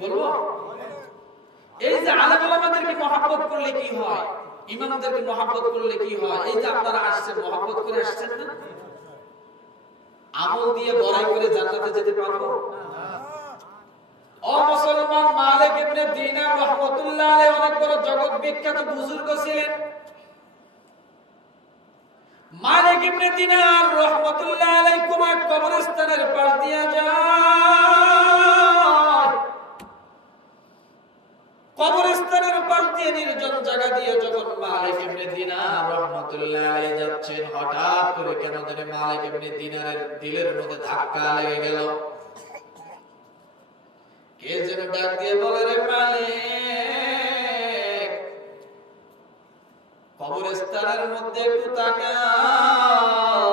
বলব এই যে আলেম আলামাদেরকে মহাব্বত করলে কি হয়? ইমামদেরকে মহাব্বত করলে কি হয়? এই যে আপনারা আসছেন, মহাব্বত করে আসছেন না? আমল দিয়ে বড়াই করে জান্নাতে যেতে পারব? ও মুসলমান মালিক ইবনে দিনার আলাইহি অনেক বড় জগৎ বিখ্যাত বুজুর্গ ছিলেন। মালিক ইবনে দিনার আলাইহি কবরস্থানের পাশ দিয়ে যায় কবরস্থানের পাশ দিয়ে নির্জন জায়গা দিয়ে যখন মালিক ইবনে দিনার রাহমাতুল্লাহ আলাইহি যাচ্ছেন, হঠাৎ করে কেন জানি মালিক ইবনে দিনারের দিলের মধ্যে ধাক্কা লেগে গেল। কে যেন ডাক দিয়ে বলে, রে মালিক, কবরস্থানের মধ্যে একটু তাকাও।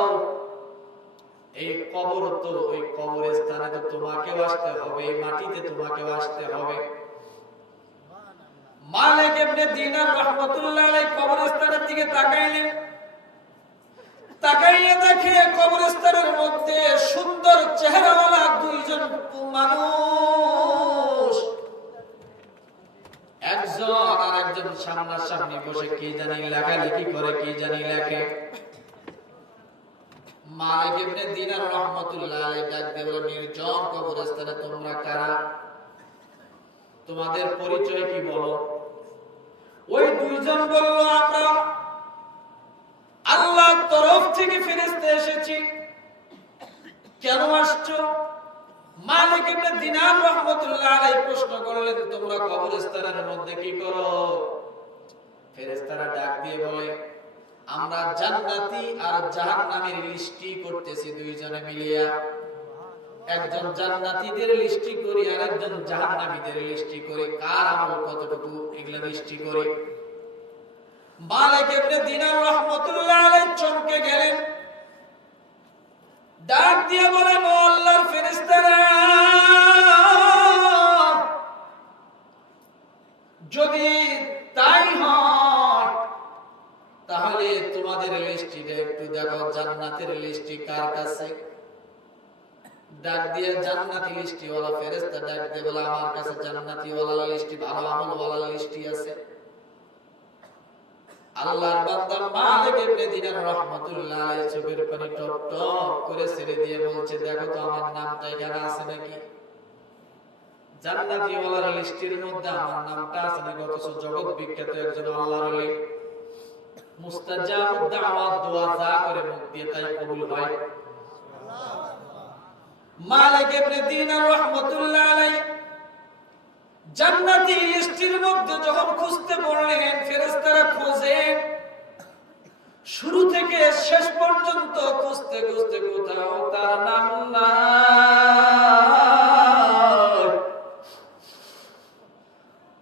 এই কবর তো, ওই কবরস্থানে তো তোমাকেও আসতে হবে, এই মাটিতে তোমাকেও আসতে হবে। মালিক ইবনে দিনার রাহমাতুল্লাহ আলাইহি কবরস্থানের দিকে তাকাইলেন তাকাইয়ে দেখে কবরস্থানের মধ্যে সুন্দর চেহারাওয়ালা দুইজন মানুষ। একজন আর একজন সামনাসামনি বসে কি জানি লেখালেখি করে কি জানি লেখে। মালিক ইবনে দিনার রহমতুল্লাহ আলাইহি ডাক দিয়ে বলে নির্জন কবরস্থানে তোমরা কারা? তোমাদের পরিচয় কি বলো? ওই দুইজন বলল, আমরা আল্লাহর তরফ থেকে ফেরেশতা এসেছি। কেন আসছো? মালিক ইবনে দিনার রাহমাতুল্লাহ আলাইহি প্রশ্ন করলেন, তোমরা কবরস্থানের মধ্যে কি করো? ফেরেশতারা ডাক দিয়ে বলে, আমরা জান্নাতি আর জাহান্নামের লিস্টি করতেছি দুইজনে মিলিয়া। একজন জান্নাতীদের লিস্টি করি আর একজন জাহান্নামীদের লিস্টি করি। কার আমল কতটুকু, এগুলা লিস্টি করি। মালিক ইবনে দিনার রাহমাতুল্লাহ আলাইহি চমকে গেলেন। ডাক দিয়ে বলেন ও আল্লাহর ফেরেশতারা, যদি তাই হয়, তাহলে তোমাদের লিস্টিটা একটু দেখো, জান্নাতের লিস্টি কার কাছে? ডাক দিয়ে জান্নাতি লিস্টি ওয়ালা ফেরেশতা ডাক দিয়ে বলে, আমার কাছে জান্নাতি ওয়ালা লিস্টি, ভালো আমল ওয়ালা লিস্টি আছে। আল্লাহর বান্দা মালিক ইবনে দিনার রাহমাতুল্লাহ আলাইহি চোখের পানি টপ টপ করে ছেড়ে দিয়ে বলছে, দেখো তো আমার নামটা এখানে আছে নাকি? জান্নাতি ওয়ালার লিস্টের মধ্যে আমার নামটা আছে নাকি? অথচ জগৎ বিখ্যাত একজন আল্লাহর ওলি। মুস্তাজাব দাওয়াত দোয়া যা করে মুখ দিয়ে তাই কবুল হয়। মালিক ইবনে দিনার রাহমাতুল্লাহ আলাইহি জান্নাতি মধ্যে যখন খুঁজতে ফেরেশতারা খোঁজে। শুরু থেকে শেষ পর্যন্ত খুঁজতে খুঁজতে কোথাও তার নাম নাই।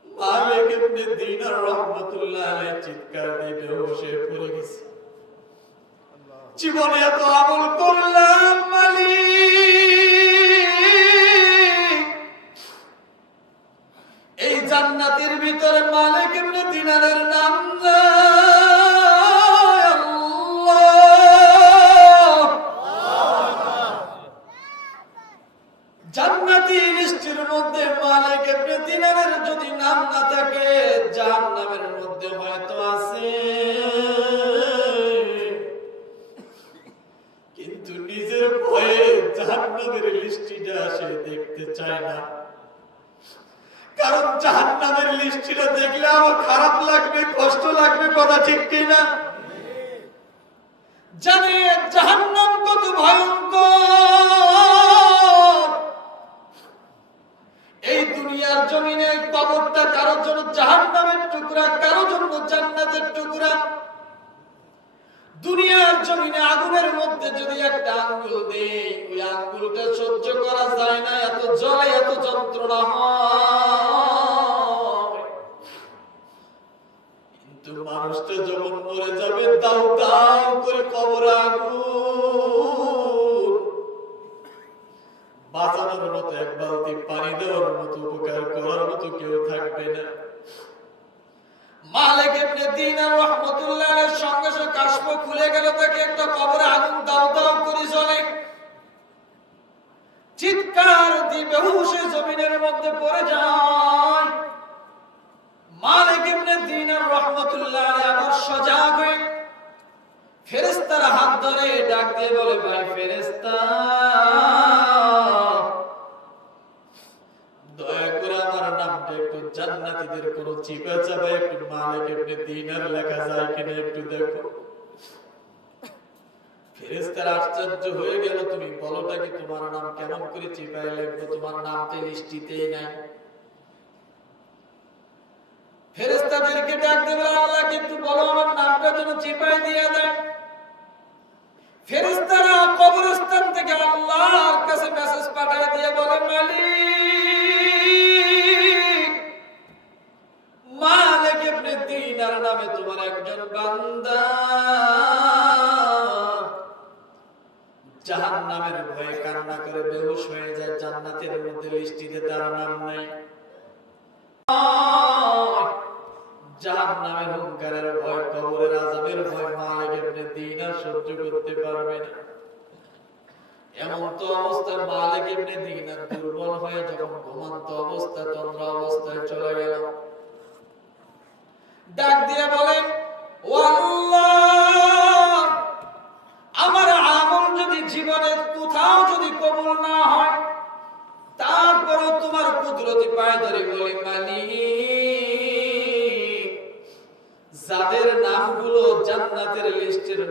মালিক ইবনে দিনার রাহমাতুল্লাহ চিৎকার দিয়ে পড়ে গেছে। জীবনে এত আমল করলাম। জান্নাতি লিস্টের মধ্যে মালিক ইবনে যদি নাম না থাকে, জাহান্নামের মধ্যে হয়তো আছে। কিন্তু নিজের ভয়ে জাহান্নামের লিস্টিটা সে দেখতে চায় না। কারণ জাহান্নামের লিস্টিটা দেখলে আমার খারাপ লাগবে, কষ্ট লাগবে, কথা ঠিক কি না? জানে জাহান্নাম কত ভয়ঙ্কর। দুনিয়ার জমিনে আগুনের মধ্যে যদি একটা আঙ্গুল দেই, ওই আঙ্গুলটা সহ্য করা যায় না, এত জ্বলে, এত যন্ত্রণা হয়। কিন্তু মানুষটা যখন মরে যাবে দাও দাও করে কবর আগুন বাঁচানোর মতো এক বালতি পানি দেওয়ার মতো, উপকার করার মতো কেউ থাকবে না। মালিক ইবনে দিনার রাহমাতুল্লাহ সঙ্গে সে খুলে গেল, তাকে একটা কবরে আগুন দাও দাও করে চিৎকার জমিনের মধ্যে পড়ে যায়। মালিক ইবনে দিনার রাহমাতুল্লাহ আলাইহি আবার সজাগ হয়ে ফেরেশতার হাত ধরে ডাক দিয়ে বলে, ভাই ফেরেশতা চিপা চাপা একটু মালিক দিনার লেখা যায় কিনা একটু দেখো। ফেরেশতারা আশ্চর্য হয়ে গেল, তুমি বলোটা কি তোমার নাম কেমন করে লিখব? তোমার নাম তো নাই। ফেরেশতাদেরকে ডাক দেবে আল্লাহকে একটু বলো আমার নামটা যেন চিপায় দিয়ে দেয়। ফেরেশতারা কবরস্থান থেকে আল্লাহর কাছে মেসেজ পাঠায় দিয়ে বলে, মালিক জাহান্নামের ভয়ে কান্না করে বেহুশ হয়ে যায়, জান্নাতের মধ্যে লিস্টিতে তার নাম হুঙ্কারের ভয়, কবরের আযাবের ভয় মালিক ইবনে দিনার সহ্য করতে পারবে না। এমন তো অবস্থায় মালিক ইবনে দিনার দুর্বল হয়ে যখন ঘুমন্ত অবস্থা তন্দ্র অবস্থায় চলে গেল। ডাক দিয়ে বলেন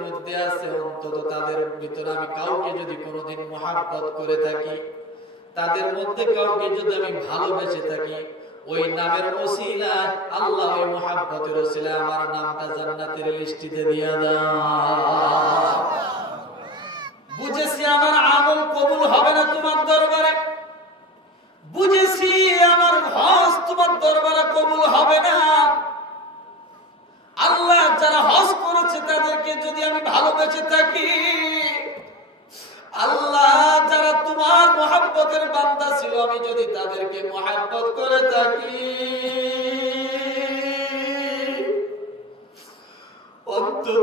মধ্যে আছে, অন্তত তাদের ভিতরে আমি কাউকে যদি কোনোদিন মহাব্বত করে থাকি, তাদের মধ্যে কাউকে যদি আমি ভালোবেসে থাকি, ওই নামের ওসিলা আল্লাহ ওই মহাব্বতের ওসিলা আমার নামটা জান্নাতের লিস্টিতে দিয়া দাও। বুঝেছি আমার আমল কবুল হবে না তোমার দরবারে? বুঝেছি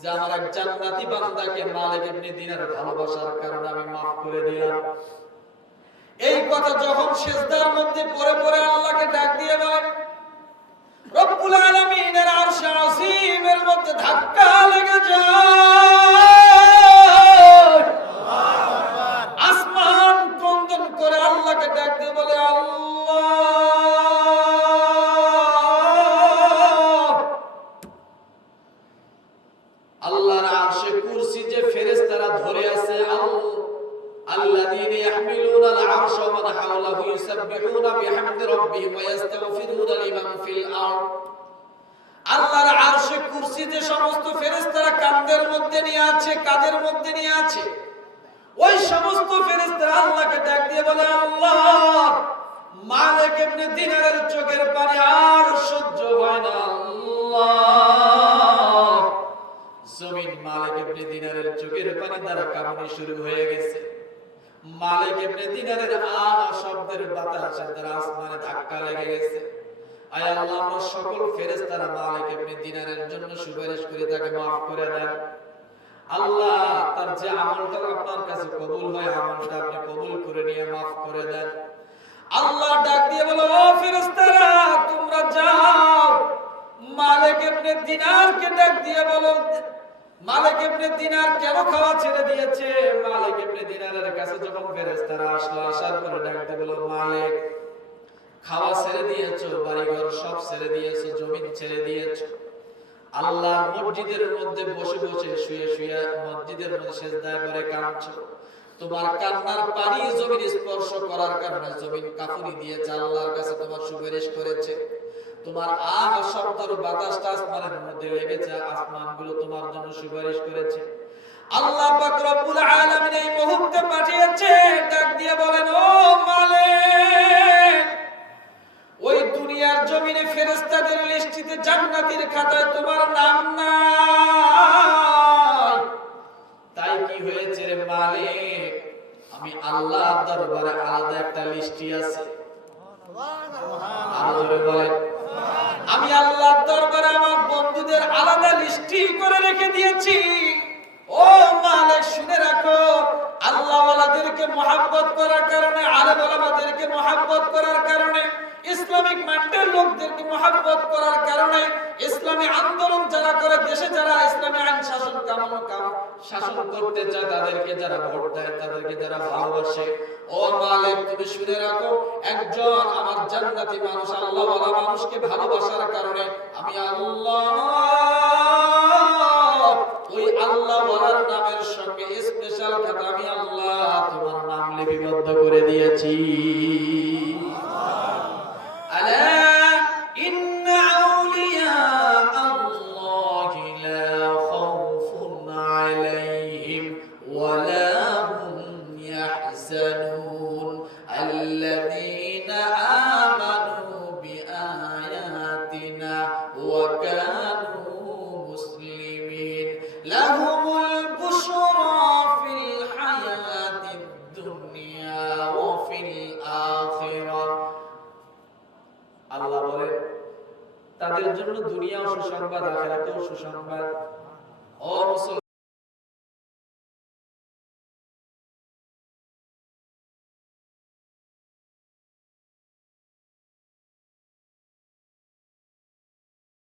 যে আমার এক জান্নাতি বান্দাকে মালিক ইবনে দিনার ভালোবাসার কারণে আমি maaf করে দিলাম। এই কথা যখন সেজদার মধ্যে পড়ে পড়ে আল্লাহকে ডাক দিয়ে বলেন, রব্বুল আলামিনের আরশ আসীমের মধ্যে ধাক্কা লেগে যায়। ওয়াস্তাগফিরুনা লিমান আল্লাহর আরশে কুরসিতে সমস্ত ফেরেশতারা কাঁধের মধ্যে নিয়ে আছে কাঁধের মধ্যে নিয়ে আছে? ওই সমস্ত ফেরেশতারা আল্লাহকে ডাক দিয়ে বলে, আল্লাহ, মালিক ইবনে দিনারের চোখের পানি আর সহ্য হয় না, আল্লাহ। জমিন মালিক ইবনে দিনারের চোখের পানি দ্বারা কামড়ে শুরু হয়ে গেছে। মালিক ইবনে দিনারের শব্দের বাতাসের দ্বারা আসমানে ধাক্কা লেগে গেছে। আয় আল্লাহ, আমরা সকল ফেরেশতারা মালিক ইবনে জন্য সুপারিশ করে তাকে maaf করে দেন। আল্লাহ তার যে আমলটা আপনার কাছে কবুল হয়, আমলটা আপনি কবুল করে নিয়ে maaf করে দেন। আল্লাহ ডাক দিয়ে বলো, ও ফেরেশতারা, তোমরা যাও। মালিক ইবনে দিনারকে ডাক দিয়ে বলো মালিক ইবনে দিনার কেন খাওয়া ছেড়ে দিয়েছে? মালিক ইবনে দিনারের কাছে যখন ফেরেশতারা আসলো, আসার ডাকতে বলল, মালিক, খাওয়া ছেড়ে দিয়েছ, বাড়িঘর সব ছেড়ে দিয়েছ, জমিন ছেড়ে দিয়েছ। আল্লাহর মসজিদের মধ্যে বসে বসে শুয়ে শুয়ে মসজিদের মধ্যে সেজদায় করে কাঁদছো। তোমার কান্নার পানি জমিন স্পর্শ করার কারণে জমিন কাপুরি দিয়েছে, আল্লাহর কাছে তোমার সুপারিশ করেছে। তোমার আগ শব্দর বাতাসটা আসমানের মধ্যে লেগেছে আসমানগুলো তোমার জন্য সুপারিশ করেছে। আল্লাহ পাক রব্বুল আলামিন এই মুহূর্তে পাঠিয়েছে, ডাক দিয়ে বলেন, ও মালিক! লিস্টি করে রেখে দিয়েছি। ও মালিক, শুনে রাখো, আল্লাহ ওয়ালাদেরকে মহাব্বত করার কারণে, আলেম ওলামাদেরকে মহাব্বত করার কারণে, ইসলামিক মান্ডের লোকদেরকে মহাব্বত করার কারণে, ইসলামী আন্দোলন যারা করে, দেশে যারা ইসলামী আইন শাসন কামন কাম শাসন করতে চায়, তাদেরকে যারা ভোট দেয়, তাদেরকে যারা ভালোবাসে। ও মালিক, তুমি শুনে রাখো, একজন আমার জান্নাতি মানুষ, আল্লাহ মানুষকে ভালোবাসার কারণে আমি আল্লাহ ওই আল্লাহ ওয়ালার নামের সঙ্গে স্পেশাল খাতা আমি আল্লাহ তোমার নাম লিপিবদ্ধ করে দিয়েছি। জন্য দুনিয়া সুসংবাদ আখেরাতেও সুসংবাদ।